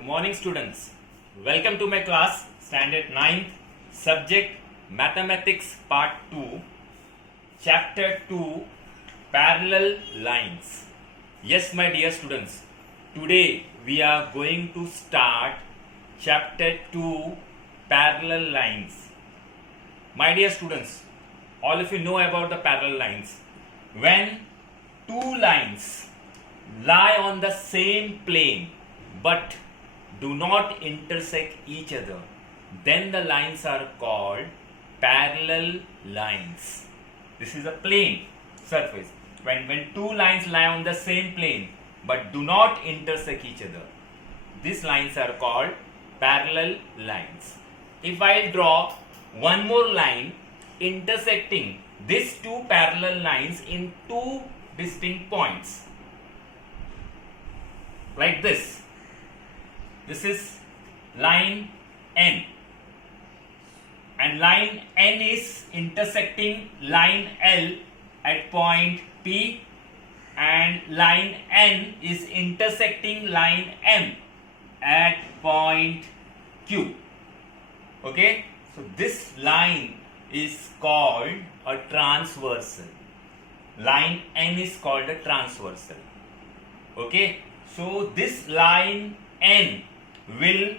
Good morning, students. Welcome to my class, Standard 9th, Subject Mathematics Part 2, Chapter 2, Parallel Lines. Yes, my dear students, today we are going to start Chapter 2, Parallel Lines. My dear students, all of you know about the parallel lines. When two lines lie on the same plane but do not intersect each other, then the lines are called parallel lines. This is a plane surface. When two lines lie on the same plane but do not intersect each other, these lines are called parallel lines. If I draw one more line intersecting these two parallel lines in two distinct points, like this. This is line N, and line N is intersecting line L at point P, and line N is intersecting line M at point Q. Okay, so this line is called a transversal. Line N is called a transversal. Okay, so this line N will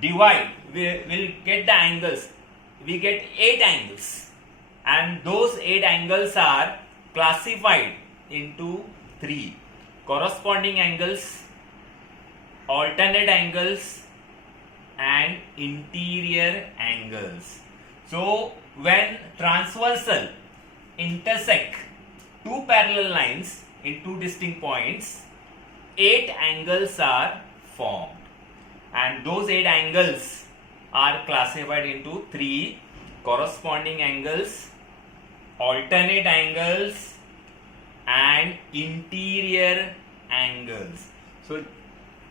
divide, will get the angles. We get 8 angles, and those 8 angles are classified into 3: corresponding angles, alternate angles, and interior angles. So when transversal intersect two parallel lines in two distinct points, 8 angles are formed, and those 8 angles are classified into 3: corresponding angles, alternate angles, and interior angles. So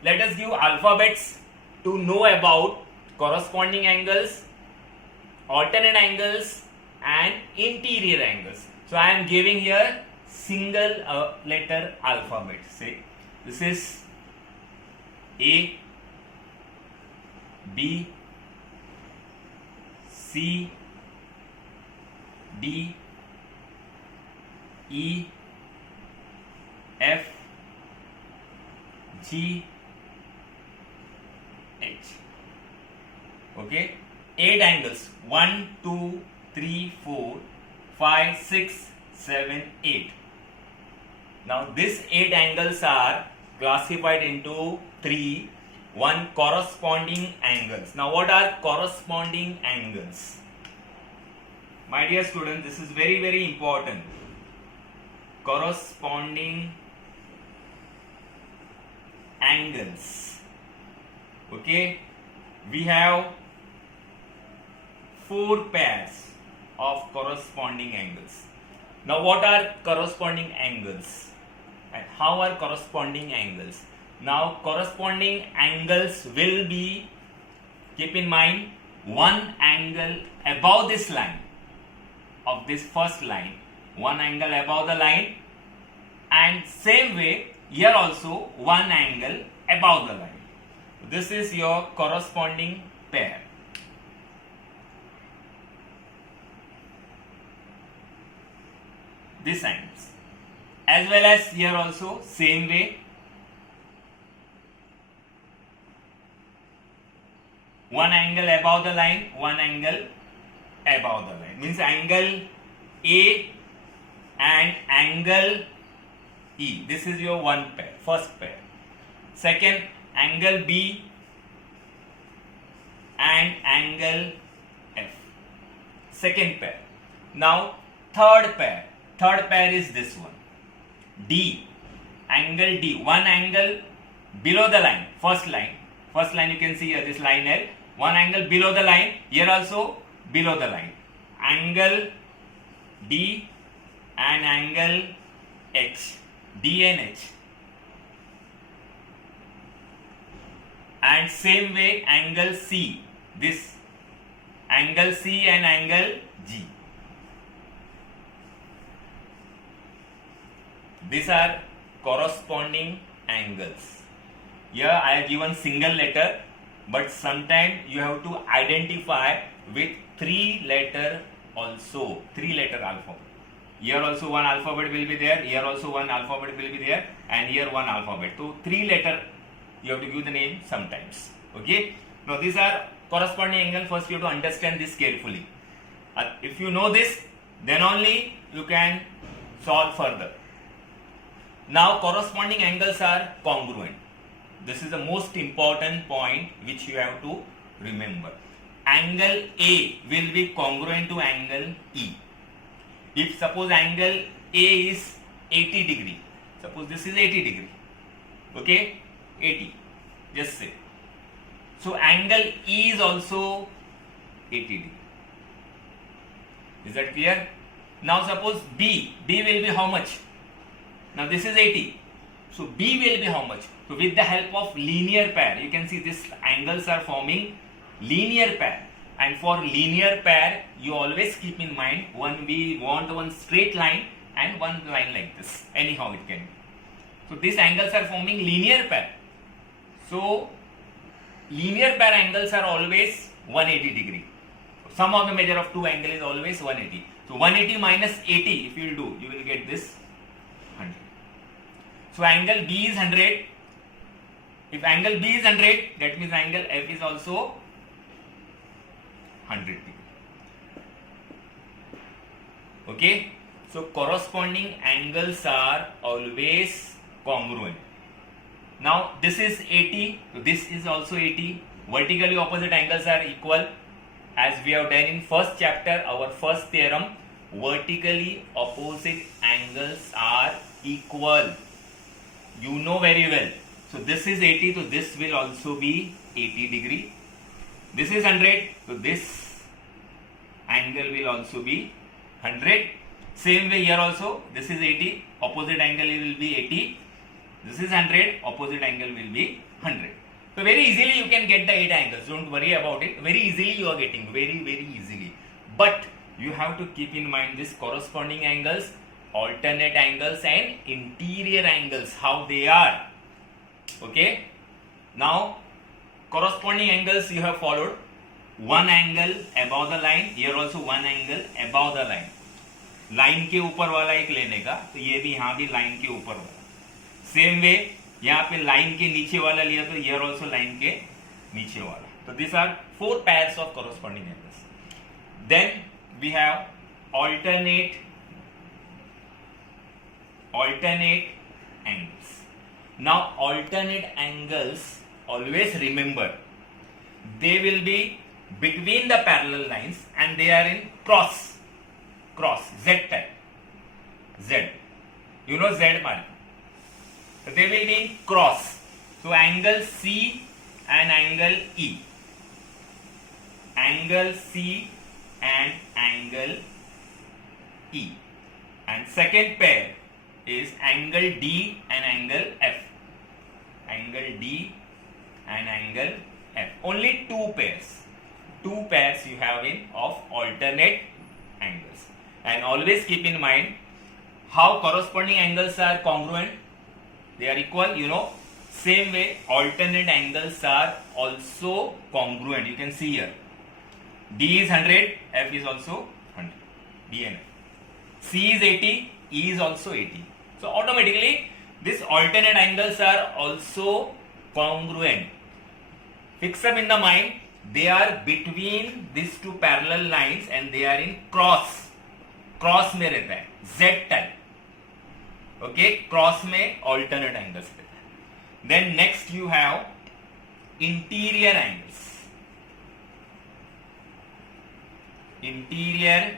let us give alphabets to know about corresponding angles, alternate angles, and interior angles. So I am giving here single letter alphabet. Say this is A, B, C, D, E, F, G, H. Okay, 8 angles: 1, 2, 3, 4, 5, 6, 7, 8. Now these 8 angles are classified into 3: 1, corresponding angles. Now what are corresponding angles? My dear students, this is very, very important. Corresponding angles. Okay, we have 4 pairs of corresponding angles. Now what are corresponding angles, and how are corresponding angles? Now corresponding angles will be, keep in mind, one angle above this line of this first line, one angle above the line, and same way here also one angle above the line. This is your corresponding pair. This angles, as well as here also same way, one angle above the line, one angle above the line, means angle A and angle E. This is your one pair, first pair. Second, angle B and angle F, second pair. Now third pair is this one, D, angle D, one angle below the line, first line you can see here, this line L, one angle below the line, here also below the line, angle D and angle H, D and H, and same way angle C, this angle C and angle G. These are corresponding angles. here I have given single letter, but sometimes you have to identify with 3-letter also, 3-letter alphabet. Here also one alphabet will be there, here also one alphabet will be there, and here one alphabet. So 3-letter you have to give the name sometimes. Okay. Now these are corresponding angle. First you have to understand this carefully. If you know this, then only you can solve further. Now corresponding angles are congruent. This is the most important point which you have to remember. Angle A will be congruent to angle E. If suppose angle A is 80 degree, suppose this is 80 degree, okay, 80, just say. So angle E is also 80 degree. Is that clear? Now suppose B will be how much? Now this is 80. So B will be how much? So with the help of linear pair, you can see these angles are forming linear pair. And for linear pair, you always keep in mind we want one straight line and one line like this. Anyhow it can be. So these angles are forming linear pair. So linear pair angles are always 180 degree. Sum of the measure of two angles is always 180. So 180 minus 80, if you will do, you will get this 100. So angle B is 100. If angle B is 100, that means angle F is also 100 degree. Okay. So corresponding angles are always congruent. Now this is 80. So this is also 80. Vertically opposite angles are equal. As we have done in first chapter, our first theorem, vertically opposite angles are equal. You know very well. So this is 80, so this will also be 80 degree. This is 100, so this angle will also be 100. Same way here also, this is 80, opposite angle will be 80. This is 100, opposite angle will be 100. So very easily you can get the 8 angles. Don't worry about it. Very easily you are getting. Very easily. But you have to keep in mind this corresponding angles, alternate angles and interior angles, how they are. Okay. Now corresponding angles you have followed. One angle above the line. Here also one angle above the line. Line के ऊपर वाला एक लेने का, तो ये भी यहाँ भी लाइन के ऊपर वाला. सेम वे यहाँ पे लाइन के नीचे वाला लिया तो here also लाइन के नीचे वाला. So these are 4 pairs of corresponding angles. Then we have alternate angles. Now alternate angles, always remember, they will be between the parallel lines and they are in cross Z type. Z. You know Z mark. So they will be in cross. So angle C and angle E. Angle C and angle E. And second pair is angle D and angle F. Angle D and angle F. Only 2 pairs. 2 pairs you have in of alternate angles. And always keep in mind how corresponding angles are congruent. They are equal, you know. Same way alternate angles are also congruent. You can see here. D is 100, F is also 100. D and F. C is 80, E is also 80. So automatically these alternate angles are also congruent. Fix up in the mind, they are between these 2 parallel lines and they are in cross में रहता है Z type. Okay, cross में alternate angles रहता है. Then next you have interior angles. Interior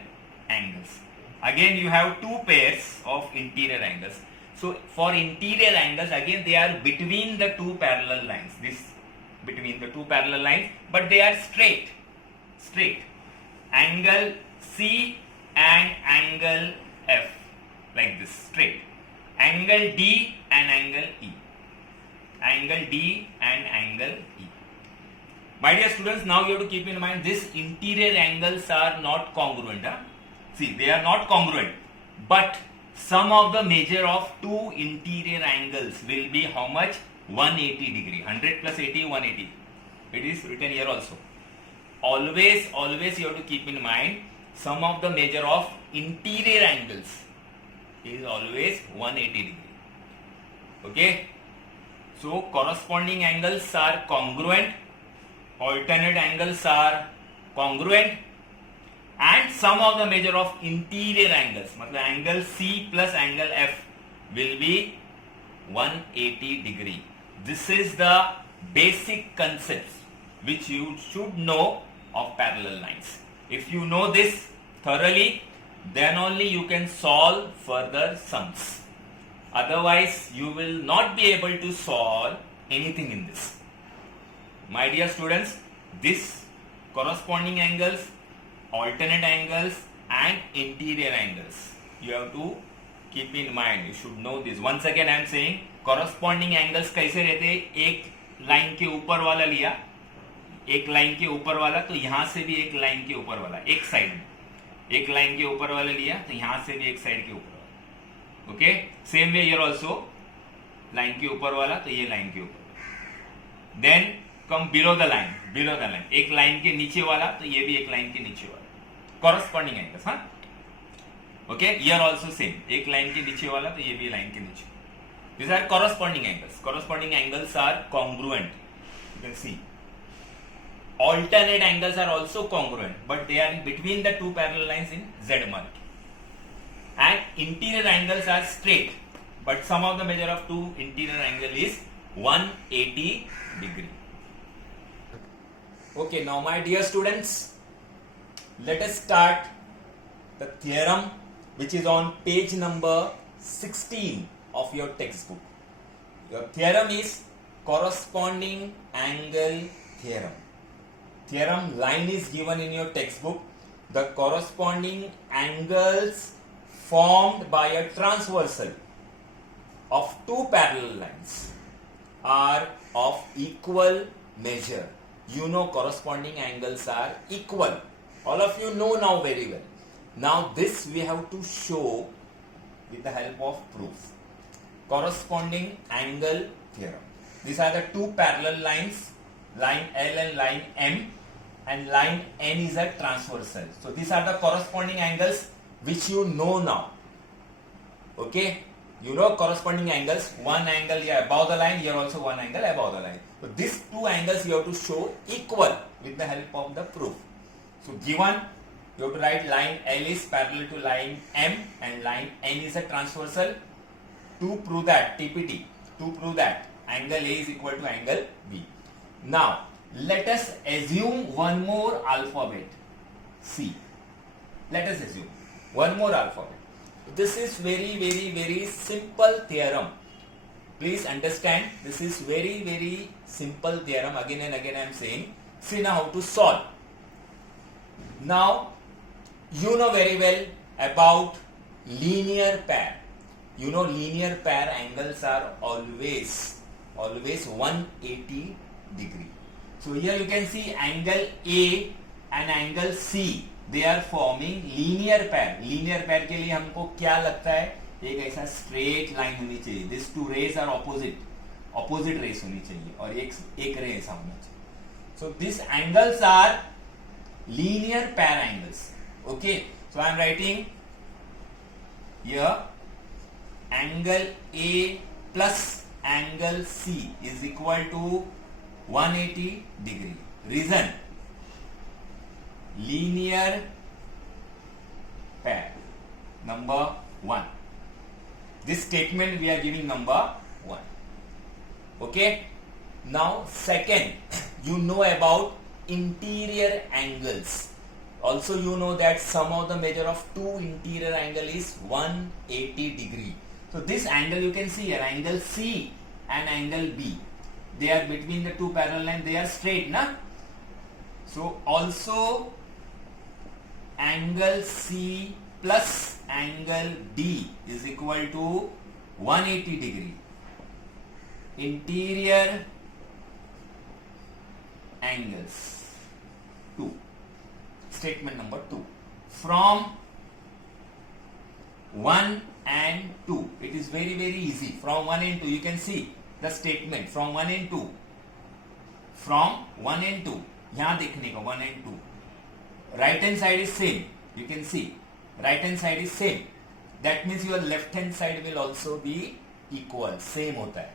angles. Again you have 2 pairs of interior angles. So for interior angles, again they are between the 2 parallel lines. This between the 2 parallel lines, but they are straight. Angle C and angle F, like this, straight. Angle D and angle E. Angle D and angle E. My dear students, now you have to keep in mind these interior angles are not congruent. See, they are not congruent, but sum of the measure of 2 interior angles will be how much? 180 degree. 100 plus 80, 180. It is written here also. Always you have to keep in mind sum of the measure of interior angles is always 180 degree. Okay. So corresponding angles are congruent, alternate angles are congruent, and sum of the measure of interior angles, मतलब angle C plus angle F will be 180 degree. This is the basic concepts which you should know of parallel lines. If you know this thoroughly, then only you can solve further sums. Otherwise, you will not be able to solve anything in this. My dear students, this corresponding angles, alternate angles and interior angles, you have to keep in mind. You should know this. Once again I am saying, corresponding angles कैसे रहते, एक line के ऊपर वाला लिया, एक line के ऊपर वाला, तो यहां से भी एक लाइन के ऊपर वाला, एक साइड में एक लाइन के ऊपर वाला लिया, तो यहां से भी एक साइड के ऊपर वाला. Okay, same way here also, line के ऊपर वाला तो ये लाइन के ऊपर, then come below the line, एक लाइन के नीचे वाला तो ये भी एक लाइन के नीचे वाला, कॉरस्पॉन्डिंग एंगल्स. हाँ, ओके, हियर ऑल्सो सेम, एक लाइन के नीचे वाला तो ये भी लाइन के नीचे. These are corresponding angles. Corresponding angles are congruent. You can see. Alternate angles are also congruent, but they are in between the two parallel lines in Z mark. And interior angles are straight, but sum of the measure of two interior angle is 180 degree. Okay, now my dear students, let us start the theorem which is on page number 16 of your textbook. Your theorem is corresponding angle theorem. Theorem line is given in your textbook. The corresponding angles formed by a transversal of two parallel lines are of equal measure. You know corresponding angles are equal. All of you know now very well. Now this we have to show with the help of proof. Corresponding angle theorem. These are the two parallel lines, line L and line M, and line N is a transversal. So these are the corresponding angles which you know now. Okay, you know corresponding angles. One angle here above the line, here also one angle above the line. So these two angles you have to show equal with the help of the proof. So given, you have to write line L is parallel to line M and line N is a transversal. To prove that, TPT, to prove that angle A is equal to angle B. Now, let us assume one more alphabet, C. Let us assume one more alphabet. This is very simple theorem. Please understand, this is very simple theorem. Again and again I am saying. See now how to solve. Now, you know very well about linear pair. You know linear pair angles are always 180 degree. So here you can see angle A and angle C, they are forming linear pair. Linear pair के लिए हमको क्या लगता है, एक ऐसा straight line होनी चाहिए. These two rays are opposite rays होनी चाहिए और एक ray ऐसा होना चाहिए. So these angles are linear pair angles. Okay, so I am writing here angle A plus angle C is equal to 180 degree. Reason, linear pair. Number 1. This statement we are giving number 1. Okay. Now second, you know about interior angles. Also you know that sum of the measure of two interior angle is 180 degree. So this angle you can see here, angle C and angle B, they are between the two parallel lines, they are straight, na? So also angle C plus angle D is equal to 180 degree. Interior angles 2. Statement number 2. From 1 and 2. It is very easy. From 1 and 2 you can see the statement from 1 and 2. From 1 and 2. यहाँ देखने का 1 and 2. Right hand side is same. You can see. Right hand side is same. That means your left hand side will also be equal. Same होता है.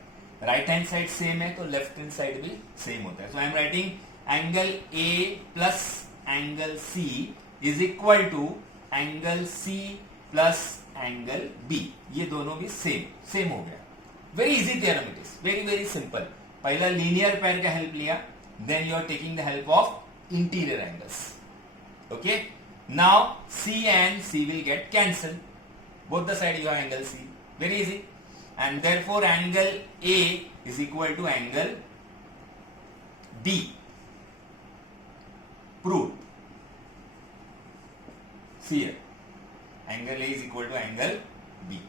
Right hand side same है तो left hand side भी same होता है. So I am writing angle A plus angle C is equal to angle C plus angle B. ये दोनों भी same हो गया. Very easy theorem it is. Very simple. पहला linear pair का help लिया. Then you are taking the help of interior angles. Okay. Now C and C will get cancelled. Both the side you have angle C. Very easy. And therefore angle A is equal to angle D. Proved. See here. Angle A is equal to angle B.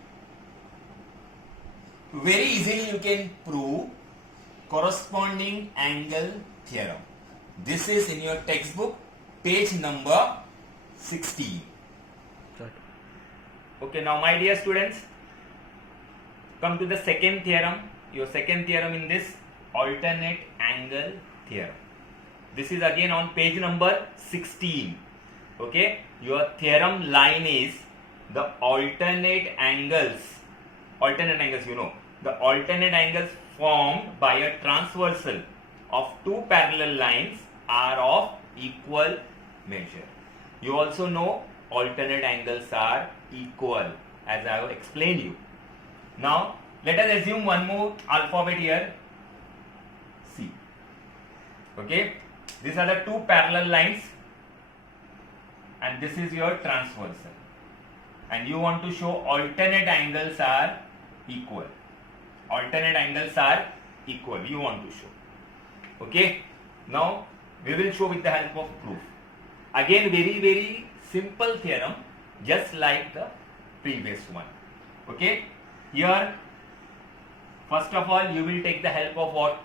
Very easily you can prove corresponding angle theorem. This is in your textbook, page number 16. Okay, now my dear students, come to the second theorem. Your second theorem in this alternate angle theorem. This is again on page number 16. Okay, your theorem line is the alternate angles you know, the alternate angles formed by a transversal of two parallel lines are of equal measure. You also know alternate angles are equal, as I have explained you. Now let us assume one more alphabet here, C. Okay, these are the two parallel lines and this is your transversal, and you want to show alternate angles are equal. Alternate angles are equal, you want to show. Okay, now we will show with the help of proof. Again very simple theorem, just like the previous one. Okay, here first of all you will take the help of what?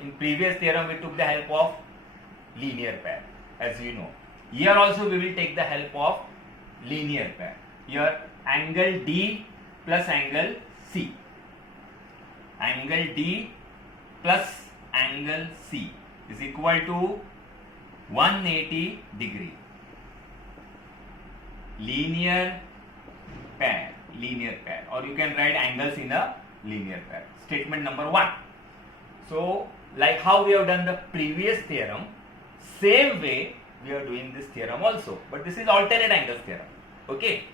In previous theorem we took the help of linear pair, as you know. Here also we will take the help of linear pair. Here angle D plus angle C. Angle D plus angle C is equal to 180 degree. Linear pair, or you can write angles in a linear pair. Statement number 1. So like how we have done the previous theorem, same way we are doing this theorem also, but this is alternate angles theorem. Okay,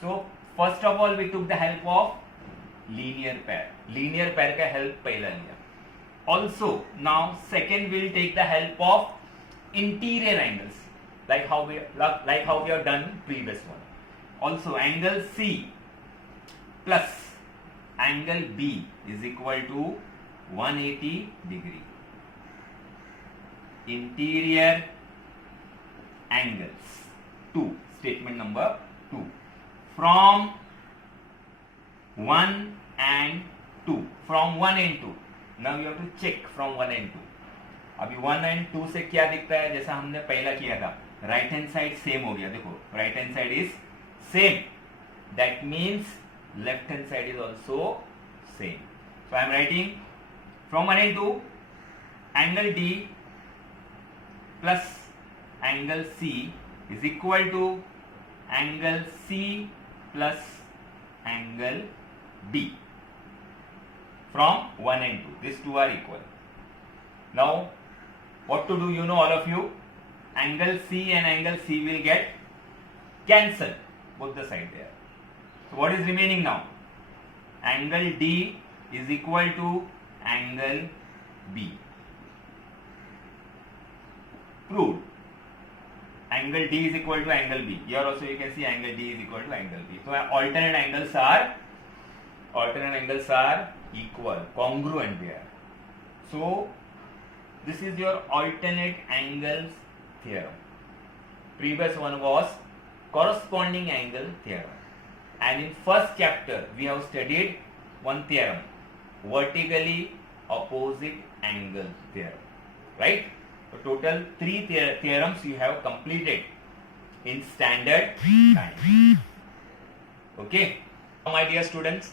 so first of all we took the help of linear pair. Linear pair का help पहला लिया. Also now second we will take the help of interior angles, like how we have done previous one. Also angle C plus angle B is equal to 180 degree. Interior angles 2. Statement number 2. From 1 and 2. From 1 and 2. Now you have to check from 1 and 2. अभी 1 and 2 से क्या दिखता है? जैसा हमने पहला किया था, राइट हैंड साइड सेम हो गया. देखो right hand side is same, that means left hand side is also same. So I am writing from 1 and 2 angle D plus angle C is equal to angle C plus angle B. From 1 and 2, these two are equal. Now what to do, you know, all of you, angle C and angle C will get cancelled, both the side there. So what is remaining now? Angle D is equal to angle B. Proved. Angle D is equal to angle B. Here also you can see angle D is equal to angle B. So alternate angles are equal, congruent there. So this is your alternate angles theorem. Previous one was corresponding angle theorem. And in first chapter we have studied one theorem, vertically opposite angle theorem. Right? So total 3 theorems you have completed in standard time. Okay. Now my dear students,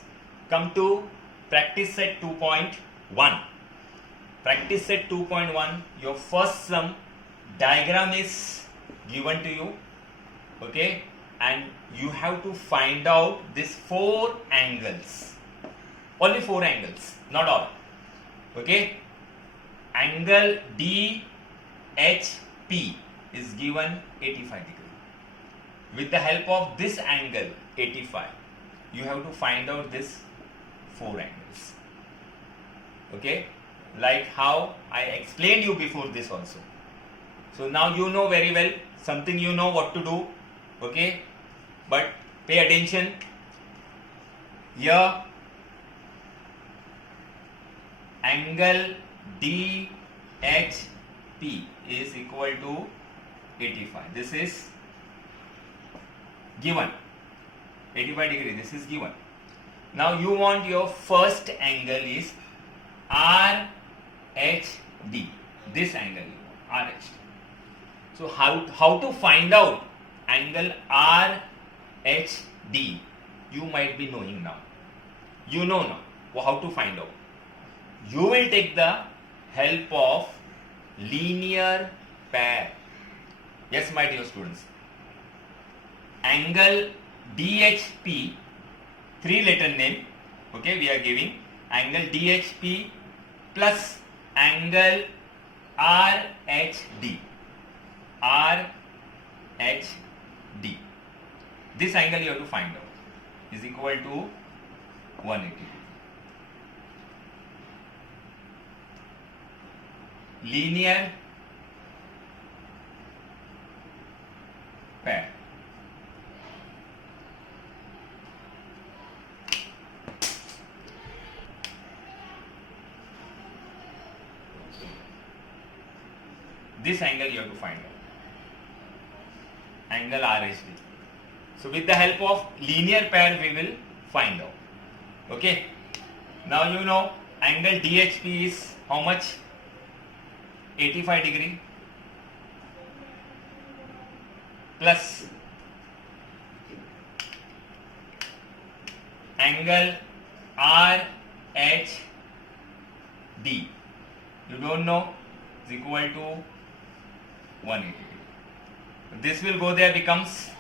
come to practice set 2.1. Practice set 2.1, your first sum diagram is given to you, okay, and you have to find out these 4 angles, only 4 angles, not all, okay. Angle DHP is given 85 degree. With the help of this angle 85, you have to find out this 4 angles, okay, like how I explained you before this also. So now you know very well, something you know what to do, okay, but pay attention. Here angle DHP is equal to 85. This is given, 85 degree, this is given. Now you want your first angle is RHD, this angle you want, RHD. So how to find out angle RHD, you might be knowing now. You know now how to find out. You will take the help of linear pair. Yes, my dear students. Angle DHP, 3-letter name, okay, we are giving angle DHP plus angle RHD. RHD. This angle you have to find out is equal to 180. Linear pair. This angle you have to find out. Angle RHD. So with the help of linear pair we will find out. Okay. Now you know angle DHP is how much? 85 degree plus angle RHD. You don't know, is equal to 180. This will go there, becomes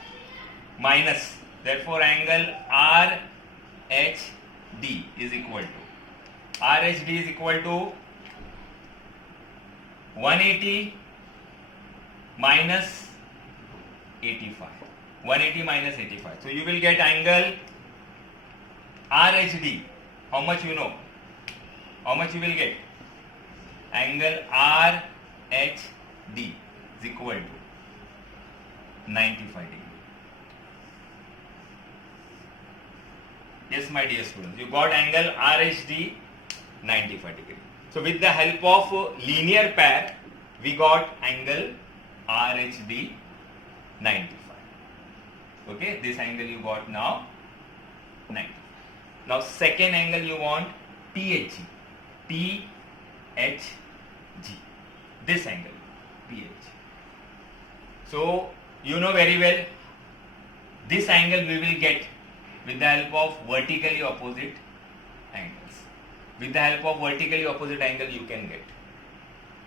minus. Therefore, angle RHD is equal to RHD is equal to 180 minus 85. 180 minus 85. So you will get angle RHD. How much you know? How much you will get? Angle RHD is equal to 95 degree. Yes, my dear students, you got angle RHD 95 degree. So with the help of linear pair, we got angle RHD 95. Okay, this angle you got now 90. Now second angle you want PHG. PHG. This angle PHG. So you know very well, this angle we will get with the help of vertically opposite angles. With the help of vertically opposite angle you can get.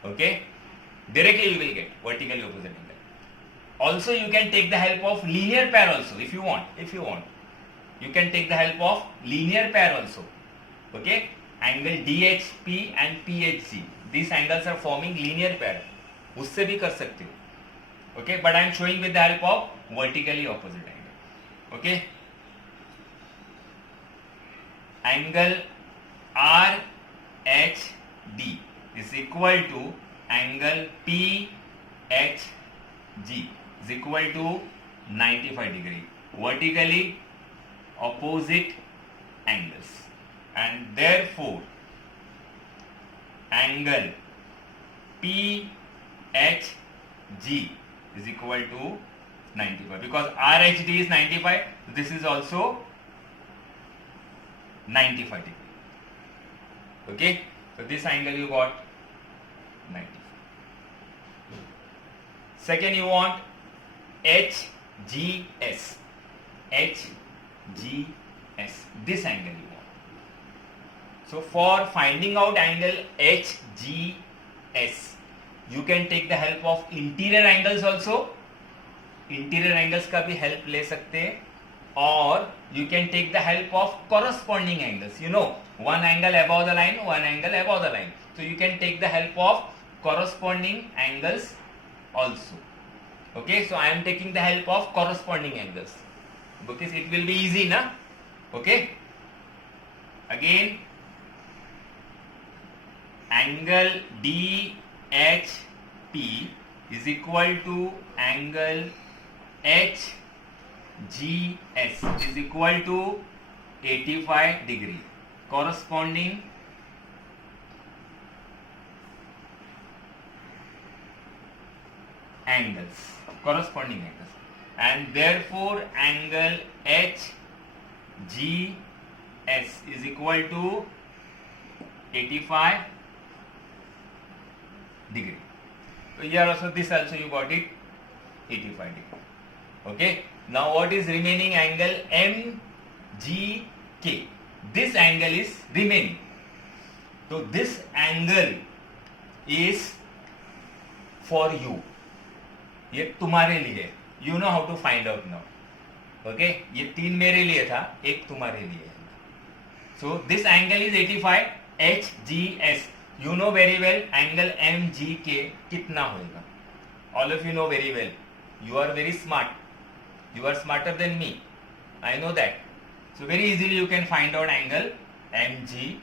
Okay? Directly you will get vertically opposite angle. Also you can take the help of linear pair also if you want. You can take the help of linear pair also. Okay? Angle DHP and PHG. These angles are forming linear pair. उससे भी कर सकते हो. Okay? But I am showing with the help of vertically opposite angle. Okay? Angle RHD is equal to angle PHG is equal to 95 degree. Vertically opposite angles. And therefore, angle PHG is equal to 95. Because RHD is 95, this is also 95 degree. Okay, so this angle you got 95. Second you want HGS. HGS. This angle you want. So for finding out angle HGS, you can take the help of interior angles also. Interior angles का भी help ले सकते हैं, or you can take the help of corresponding angles. You know, one angle above the line, one angle above the line. So you can take the help of corresponding angles also. Okay, so I am taking the help of corresponding angles because it will be easy, na? Okay. Again, angle DHP is equal to angle HGS is equal to 85 degree. Corresponding angles, and therefore angle HGS is equal to 85 degree. So here also, this also you got it, 85 degree. Okay, now what is remaining? Angle MGK. This angle is remaining. So this angle is for you. ये तुम्हारे लिए. You know how to find out now. Okay, ये 3 मेरे लिए था, 1 तुम्हारे लिए है. So this angle is 85 HGS. You know very well angle MGK कितना होगा. All of you know very well. You are very smart. You are smarter than me. I know that. So very easily you can find out angle MGK.